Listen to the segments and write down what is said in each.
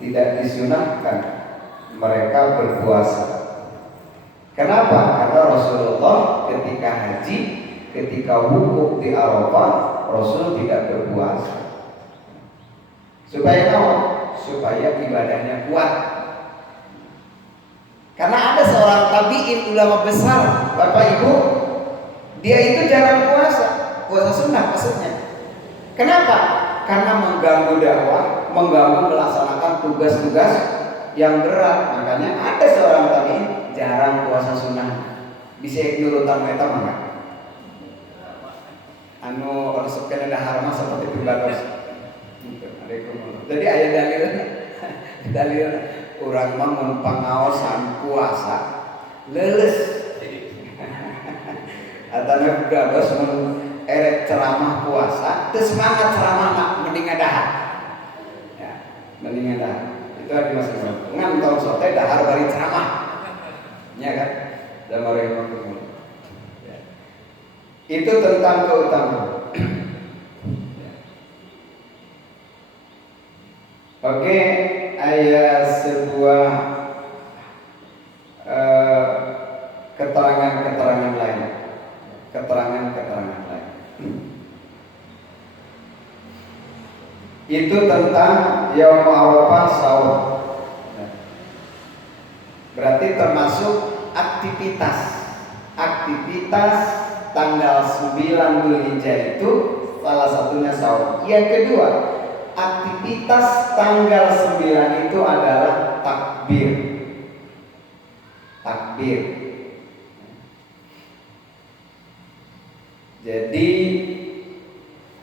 tidak disunahkan mereka berpuasa. Kenapa? Karena Rasulullah ketika haji, ketika wukuf di Arafah, Rasul tidak berpuasa. Supaya apa? Supaya ibadahnya kuat. Karena ada seorang tabi'in ulama besar, Bapak Ibu, dia itu jarang puasa sunnah maksudnya. Kenapa? Karena mengganggu dakwah, mengganggu melaksanakan tugas-tugas yang berat. Makanya ada seorang tabi'in jarang puasa sunnah. Bisa nurutan meta mana? Anu resep kana dahar mah seperti pibatos. Jadi aya dalil urang mah mun pangaosan puasa leuleus. Atana gados mun erek ceramah puasa teu semangat ceramah mending ngadahan. Ya, mending ngadahan. Itu adi maksudna. Ngan taun sote dahar bari ceramah. Ya kan? Ya. Itu tentang keutamaan. Oke, ada sebuah keterangan-keterangan lain. Itu tentang Yaum Arafah sahur. Berarti termasuk aktivitas tanggal 9 Dzulhijjah itu salah satunya sahur. Yang kedua, aktivitas tanggal 9 itu adalah takbir. Jadi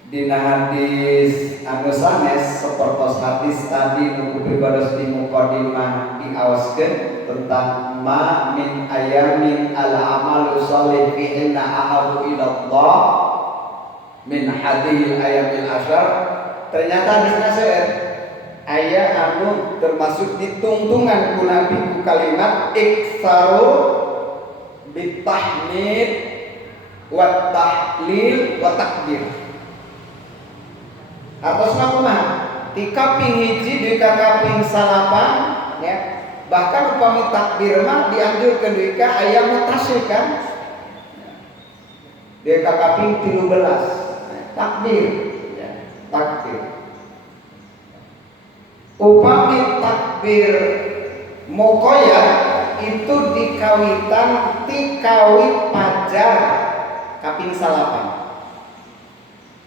dina hadis anu sanes sapertos hadis tadi nu pribados di mukadimah diaoskeun tentang ma min ayamin al amalu shalih fihinna ahabu ilallah min hadhil ayamil asyar. Ternyata hadisnya seueur aya anu termasuk ditungtungan ku Nabi ku kalimat iksaru bitahmid wa tahlil wa takbir. Artosna kumaha? Di kaping hiji di kaping salapan ya. Bahkan upami takbir mah dianjurkeun deui ka aya mutasyrik kan. Di kaping 13 takbir ya, takbir. Upami takbir muqayyad itu dikawitan ti kawit pajar kaping salapan.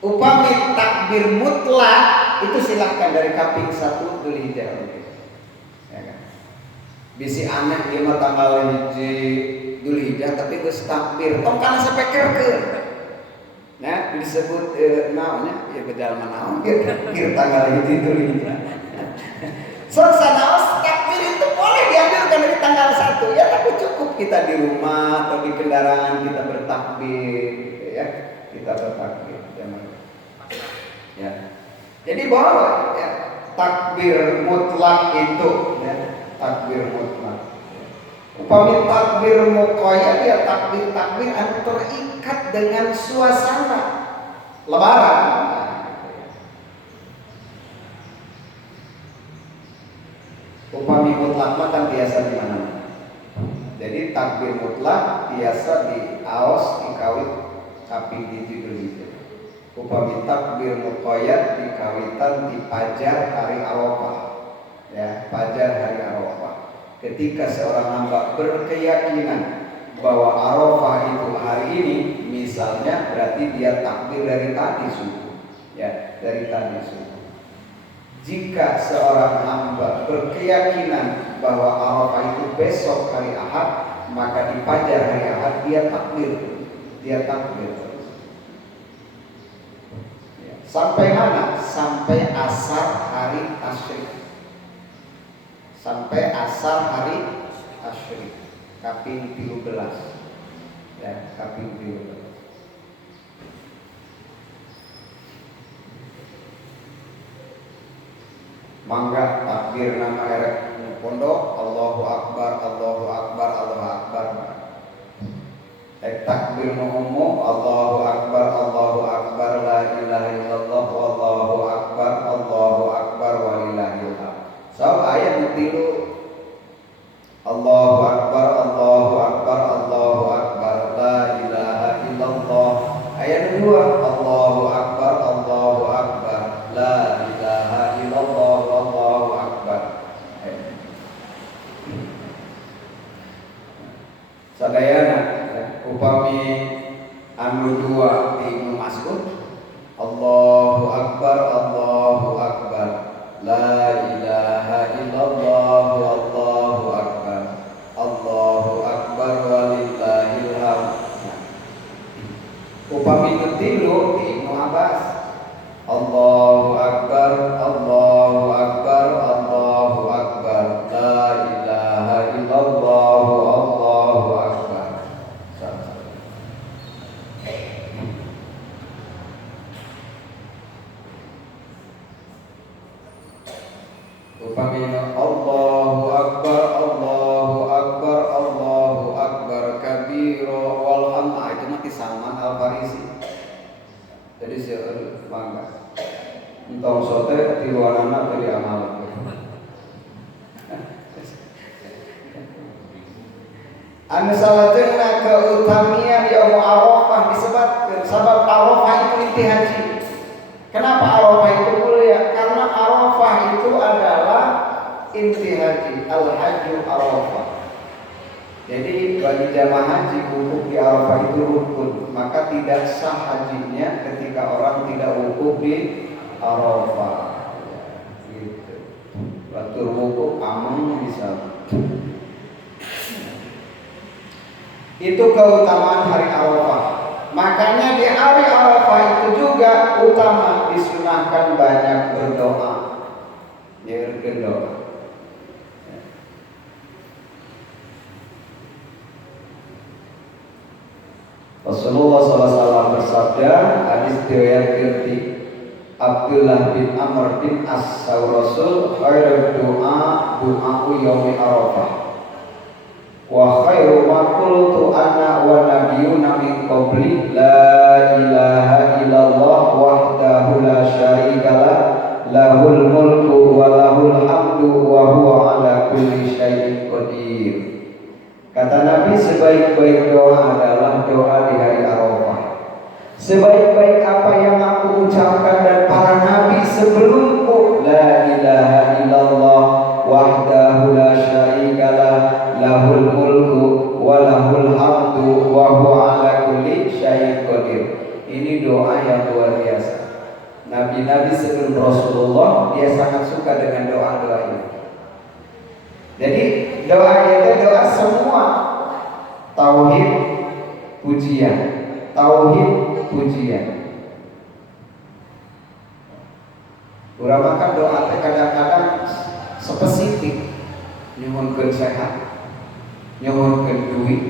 Upami takbir mutlak itu silahkan dari kaping 1 Dzulhijjah. Ya kan? Bisi aneh ieu mah tanggal 1 Dzulhijjah tapi geus takbir. Tong kana sapekerkeun. Nah, disebut naonnya? Ya bejalma naon kir tanggal 1 Dzulhijjah. So sanaos takbir itu boleh diambilkan dari tanggal 1 ya, tapi cukup kita di rumah atau di kendaraan kita bertakbir ya. Kita bertakbir. Ya. Jadi boleh ya, takbir mutlak itu ya, takbir mutlak. Upami takbir muqayyad ya takbir anu terikat dengan suasana lebaran. Upami mutlak mah kan biasa di mana. Jadi takbir mutlak biasa di aos dikawit kaping 1 Dzulhijjah. Upami takbir muqayyad dikawitan di pajar hari Arafah. Ya, pajar hari Arafah. Ketika seorang hamba berkeyakinan bahwa Arafah itu hari ini, misalnya berarti dia takbir dari tadi subuh. Ya, dari tadi subuh. Jika seorang hamba berkeyakinan bahwa Arafah itu besok hari Ahad, maka di pajar hari Ahad dia takbir. Sampai mana? Sampai asar hari asyrik. Kaping 13. Ya, kaping 13. Mangga takbir nama erek pondok Allahu Akbar. Takbir umum Allahu Akbar la ilaha illallah wallahu akbar walillahil hamd. So anu tilu Allahu Akbar, Allahu Akbar, Allahu Akbar, la ilaha illallah. Ayat kedua Allahu Akbar, Allahu Akbar, la ilaha illallah, Allahu Akbar. Sadayana upami anu dua di Ibnu Mas'ud Allahu Akbar, Allahu Akbar, la ilaha illallah, Allahu Akbar, Allahu Akbar, walillahil hamd. Upami nu tilu di Ibnu Abbas Allahu Akbar, Allahu Akbar, Allahu Akbar, la ilaha illallah, Allahu Akbar. Upami Allahu Akbar, Allahu Akbar, Allahu Akbar kabira walhamd, itu mati Salman Al-Farisi. Jadi seueur mangga entong sote tiluanana teu diamal. Anu salajenna keutamian yaum Arafah disebutkeun sabab Arafah itu inti haji. Kenapa Arafah itu mulia? Karena Arafah itu adalah inti haji, al-hajju Arafah. Jadi bagi jamaah haji wukuf di Arafah itu rukun, maka tidak sah hajinya ketika orang tidak wukuf di Arafah. Gitu. Waktu wukuf aman bisa. Itu keutamaan hari Arafah. Makanya di hari Arafah itu juga utama disunahkan banyak berdoa. Berdoa. Rasulullah SAW bersabda, hadis riwayat dari Abdullah bin Amr bin As-Rasul, khairul doa doa yaumi Arafah. Wa khairu ma qultu ana wa nabiyyuna min qabli la ilaha illallah wahdahu la syarikalah lahul mulku wa lahul hamdu wa huwa ala kulli syai'in qadir. Kata Nabi, sebaik-baik doa adalah doa di hari Arafah. Sebaik-baik apa yang aku ucapkan dan para nabi sebelumku, la ilaha illallah wahdahu la syarikalah lahul mulku wa lahul hamdu wa huwa ala kulli syai'in qadir. Ini doa yang luar biasa. Nabi-nabi sebelum Rasulullah dia sangat suka dengan doa-doa ini. Jadi doa itu doa semua tauhid pujian, tauhid pujian. Uramakan doa kadang-kadang spesifik, nyuhunkeun sehat, nyuhunkeun duit,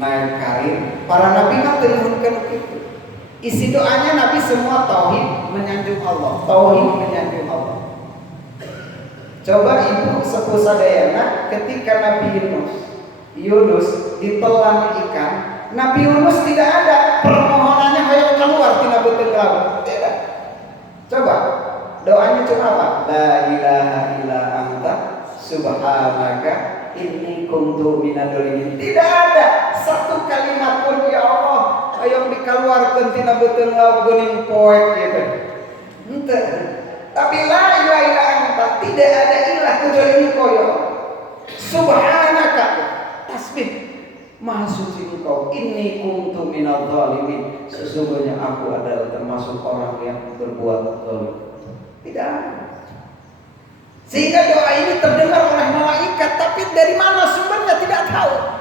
naik karir. Para nabi mah teu nyuhunkeun kitu. Isi doanya nabi semua tauhid, menyanjung Allah, tauhid menyanjung Allah. Coba ibu sepuh sadayana ketika Nabi Yunus ditelan ikan, Nabi Yunus tidak ada permohonannya hayang keluar tina beuteung laut. Tidak. Coba doanya cuma apa? La ilaha illa anta subhanaka inni kuntu minadz-dzalimin. Tidak ada satu kalimat pun ya Allah hayang dikeluarkeun tina beuteung laut geuning poek gitu. Henteu. Tapi la ilaha illa anta, tidak ada ilah kecuali Engkau ya Allah. Subhanaka, tasbih, maha suci Engkau. Inni kuntu minadz dzalimin. Sesungguhnya aku adalah termasuk orang yang berbuat zalim. Tidak ada. Sehingga doa ini terdengar oleh malaikat, tapi dari mana sumbernya tidak tahu.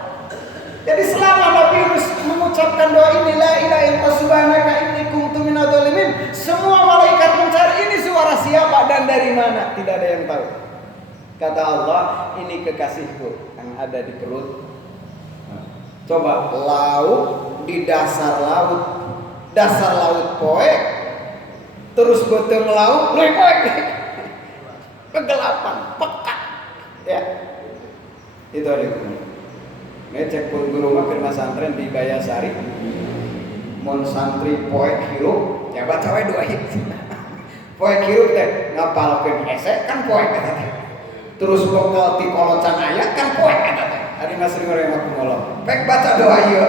Jadi selama Nabi Yunus mengucapkan doa ini, la ilaha illa subhanaka inni kuntu minadz dzalimin, semua malaikat mencari ini suara siapa dan dari mana, tidak ada yang tahu. Kata Allah, ini kekasihku yang ada di perut. Coba laut di dasar laut poek, terus beuteung laut poek, kegelapan, pekat, ya. Itu ada. Ngecek pun guru mah keur santren di Bayasari. Mun santri poek hirup, ya baca we doa hiji. Poek hirup teh ngapalkeun hese kan poek eta teh. terus bekal ti kolocan aya kan poek eta teh. Ari Mas Rio rahimakumullah. Pek baca doa ieu.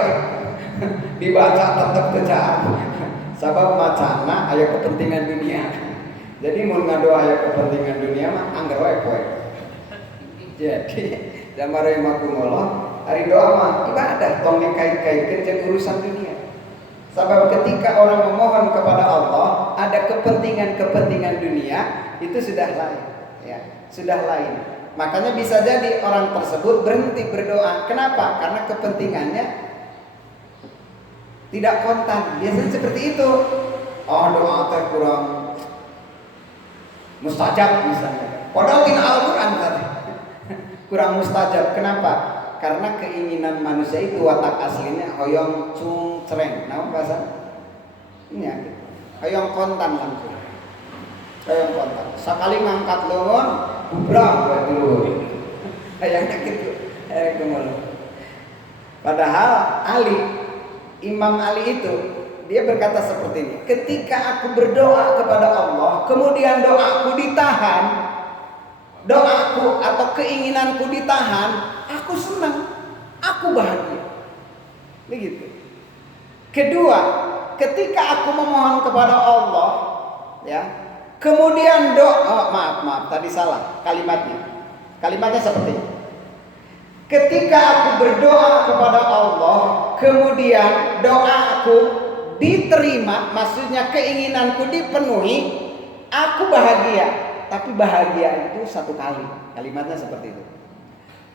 Dibaca tetep teu sabab macana aya kepentingan dunia. Jadi mun ngadoa aya kepentingan dunia mah anggar wae poek. Jadi jamaah rahimakumullah, ari doa mah ibadah tong dikait-kaitkeun jeung urusan dunia. Sebab ketika orang memohon kepada Allah ada kepentingan-kepentingan dunia itu sudah lain, ya, sudah lain. Makanya bisa jadi orang tersebut berhenti berdoa. Kenapa? Karena kepentingannya tidak kontan. Biasanya seperti itu. Oh, doa teh kurang mustajab misalnya. Padahal tina Al-Qur'an tadi. Kurang mustajab. Kenapa? Karena keinginan manusia itu watak aslinya hoyong cung cereng. Nama bahasa? Ini ya. Hoyong kontan langsung. Hoyong kontan. Sekali ngangkat lengan, bubrang buat dulu. Hayangnya gitu. Padahal Imam Ali itu dia berkata seperti ini. Ketika aku berdoa kepada Allah, kemudian doaku ditahan, doaku atau keinginanku ditahan, aku senang, aku bahagia. Begitu. Kedua, ketika aku memohon kepada Allah, ya, kemudian doa, maaf, tadi salah kalimatnya. Kalimatnya seperti ini. Ketika aku berdoa kepada Allah, kemudian doaku diterima, maksudnya keinginanku dipenuhi, aku bahagia. Tapi bahagia itu satu kali. Kalimatnya seperti itu.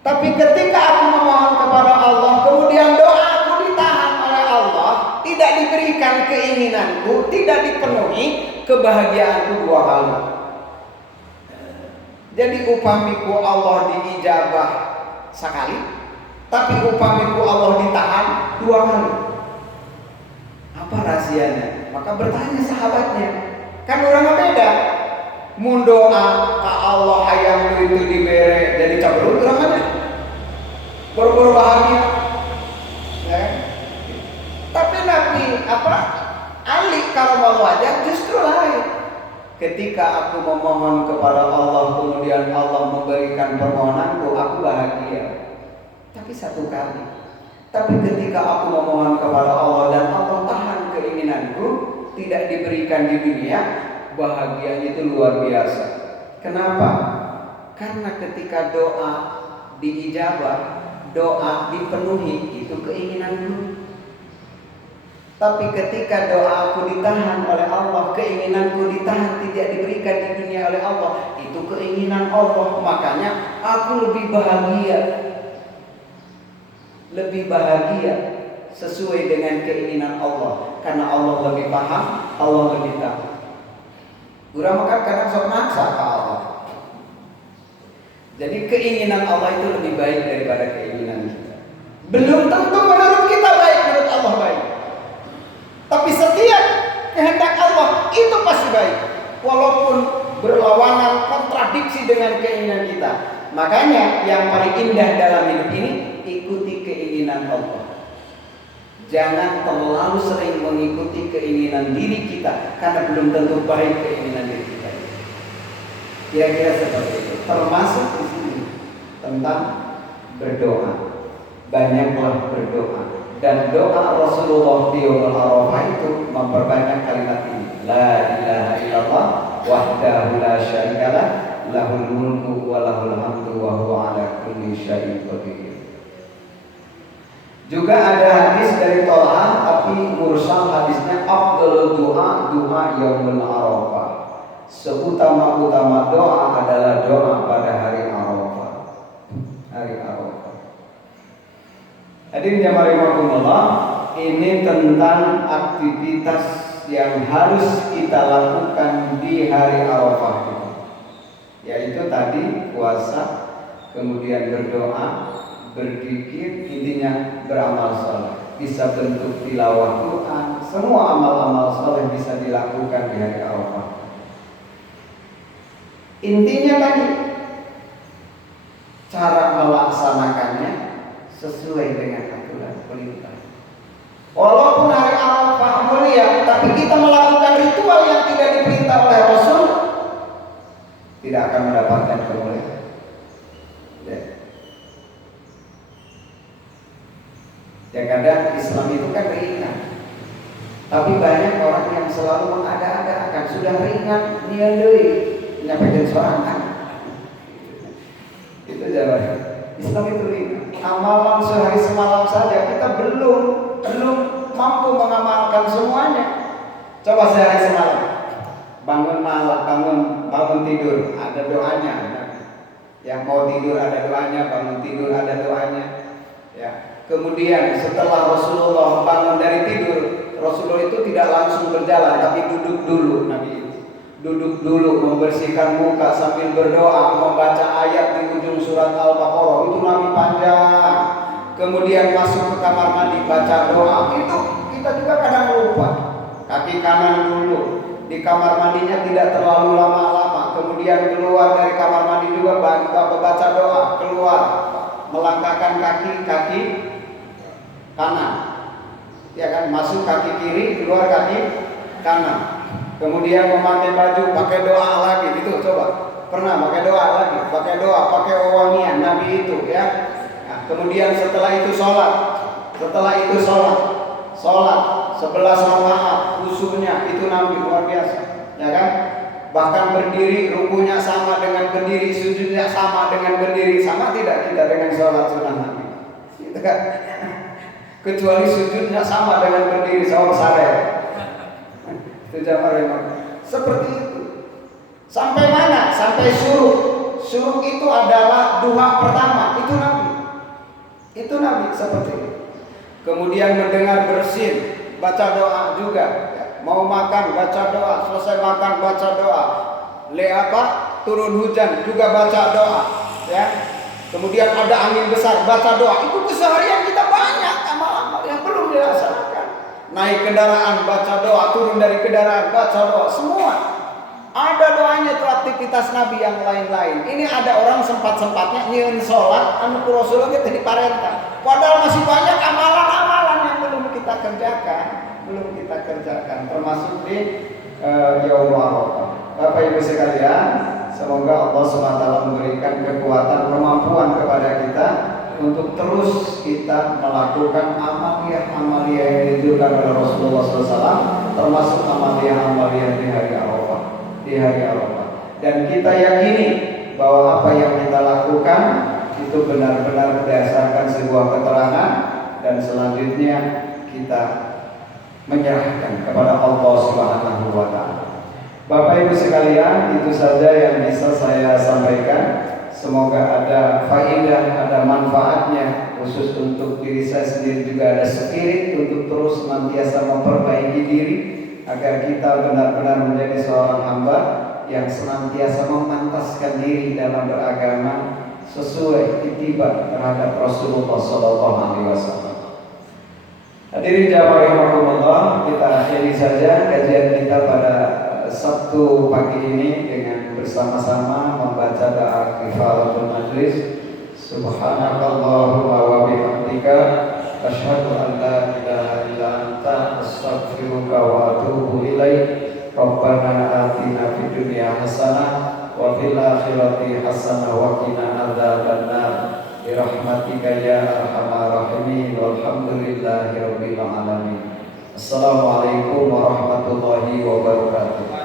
Tapi ketika aku memohon kepada Allah, kemudian doaku ditahan oleh Allah, tidak diberikan keinginanku, tidak dipenuhi, kebahagiaanku dua kali. Jadi upamiku Allah diijabah sekali, tapi upamiku Allah ditahan dua kali. Apa rahasianya? Maka bertanya sahabatnya, kan orangnya beda. Mun doa ka Allah hayang itu dibere jadi cabrut urangannya boro-boro bahagia, ya. Tapi Nabi Ali karamallahu wajah justru lain. Ketika aku memohon kepada Allah, kemudian Allah memberikan permohonanku, aku bahagia. Tapi satu kali. Tapi ketika aku memohon kepada Allah dan Allah tahan keinginanku, tidak diberikan di dunia, bahagianya itu luar biasa. Kenapa? Karena ketika doa diijabah, doa dipenuhi, itu keinginanku. Tapi ketika doaku ditahan oleh Allah, keinginanku ditahan, tidak diberikan di dunia oleh Allah, itu keinginan Allah. Makanya aku lebih bahagia. Lebih bahagia sesuai dengan keinginan Allah. Karena Allah lebih paham, Allah lebih tahu. Urang makan kadang sok maksa ke Allah. Jadi keinginan Allah itu lebih baik daripada keinginan kita. Belum tentu menurut kita baik, menurut Allah baik. Tapi setiap kehendak Allah itu pasti baik, walaupun berlawanan kontradiksi dengan keinginan kita. Makanya yang paling indah dalam hidup ini, ikuti keinginan Allah. Jangan terlalu sering mengikuti keinginan diri kita, karena belum tentu baik keinginan diri kita. Kira-kira seperti itu. Termasuk di sini tentang berdoa. Banyaklah berdoa. Dan doa Rasulullah di Yaumul Arafah itu memperbanyak kalimat ini. La ilaha illallah wahdahu la syarikalah lahul mulku wa lahul hamdu wa huwa ala kulli syai'in qadir. Juga ada hadis dari Tolha, tapi mursal hadisnya afdhalul du'a yaumul Arafah. Seutama-utama doa adalah doa pada hari Arafah. Hari Arafah. Hadirin jamaah rahimakumullah, ini tentang aktivitas yang harus kita lakukan di hari Arafah itu. Yaitu tadi puasa, kemudian berdoa, berzikir, intinya beramal saleh. Bisa bentuk tilawah Quran, semua amal-amal saleh bisa dilakukan di hari Arafah. Intinya tadi cara melaksanakannya sesuai dengan aturan perintah. Walaupun hari Arafah mulia, tapi kita melakukan ritual yang tidak diperintah oleh Rasul, tidak akan mendapatkan kemuliaan. Kadang Islam itu kan ringan, tapi banyak orang yang selalu mengada-adakan sudah ringan dia deui nyampaikan sorangan. Itu jawabannya. Islam itu ringan. Amalan sehari semalam saja kita belum mampu mengamalkan semuanya. Coba sehari semalam bangun malam, bangun tidur ada doanya. Yang mau tidur ada doanya, bangun tidur ada doanya. Ya. Kemudian setelah Rasulullah bangun dari tidur, Rasulullah itu tidak langsung berjalan, tapi duduk dulu. Nabi itu duduk dulu, membersihkan muka sambil berdoa, membaca ayat di ujung surat Al-Baqarah. Itu Nabi panjang. Kemudian masuk ke kamar mandi, baca doa. Itu kita juga kadang lupa. Kaki kanan dulu, di kamar mandinya tidak terlalu lama-lama. Kemudian keluar dari kamar mandi juga baca doa, keluar melangkahkan kaki kanan, ya kan, masuk kaki kiri, keluar kaki kanan. Kemudian memakai baju, pakai doa lagi, itu coba pernah pakai doa lagi, pakai doa, pakai wewangian Nabi itu, ya. Nah, kemudian setelah itu sholat 11 rakaat, khusyuknya itu Nabi luar biasa, ya kan. Bahkan berdiri, rukunya sama dengan berdiri, sujudnya sama dengan berdiri. Sama tidak kita dengan sholat sunnah Nabi? Gitu kan? Kecuali sujudnya sama dengan berdiri, sama sare. Itu jamaah. Seperti itu. Sampai mana? Sampai syuruk. Syuruk itu adalah duha pertama. Itu Nabi. Itu Nabi seperti itu. Kemudian mendengar bersin, baca doa juga. Mau makan baca doa, selesai makan baca doa. Turun hujan juga baca doa, ya. Kemudian ada angin besar baca doa. Itu keseharian kita banyak amal-amal yang belum dilaksanakan. Naik kendaraan baca doa, turun dari kendaraan baca doa, semua ada doanya. Itu aktivitas Nabi yang lain-lain. Ini ada orang sempat-sempatnya nyieun sholat anu ku Rasulullah kita diparentah. Padahal masih banyak amalan-amalan yang belum kita kerjakan, termasuk di Yaumul Arafah. Bapak Ibu sekalian, semoga Allah SWT memberikan kekuatan, kemampuan kepada kita untuk terus kita melakukan amaliyah yang dianjurkan oleh Rasulullah SAW, termasuk amaliyah di hari Arafah. Dan kita yakini bahwa apa yang kita lakukan itu benar-benar berdasarkan sebuah keterangan, dan selanjutnya kita menyerahkan kepada Allah Subhanahu wa Ta'ala. Bapak Ibu sekalian, itu saja yang bisa saya sampaikan. Semoga ada faedah, ada manfaatnya, khusus untuk diri saya sendiri juga ada spirit untuk terus senantiasa memperbaiki diri agar kita benar-benar menjadi seorang hamba yang senantiasa memantaskan diri dalam beragama sesuai ittiba terhadap Rasulullah SAW. Hadirin jamaah rahimakumullah, kita akhiri saja kajian kita pada Sabtu pagi ini dengan bersama-sama membaca doa kifaratul majlis. Subhanakallahumma wa bihamdika asyhadu an la ilaha illa anta astaghfiruka wa atubu ilaik. Rabbana atina fid dunya hasanah wa fil akhirati hasanah wa qina adzabannar. Birahmatika ya arhamar rahimin, walhamdulillahi rabbil alamin. Assalamualaikum warahmatullahi wabarakatuh.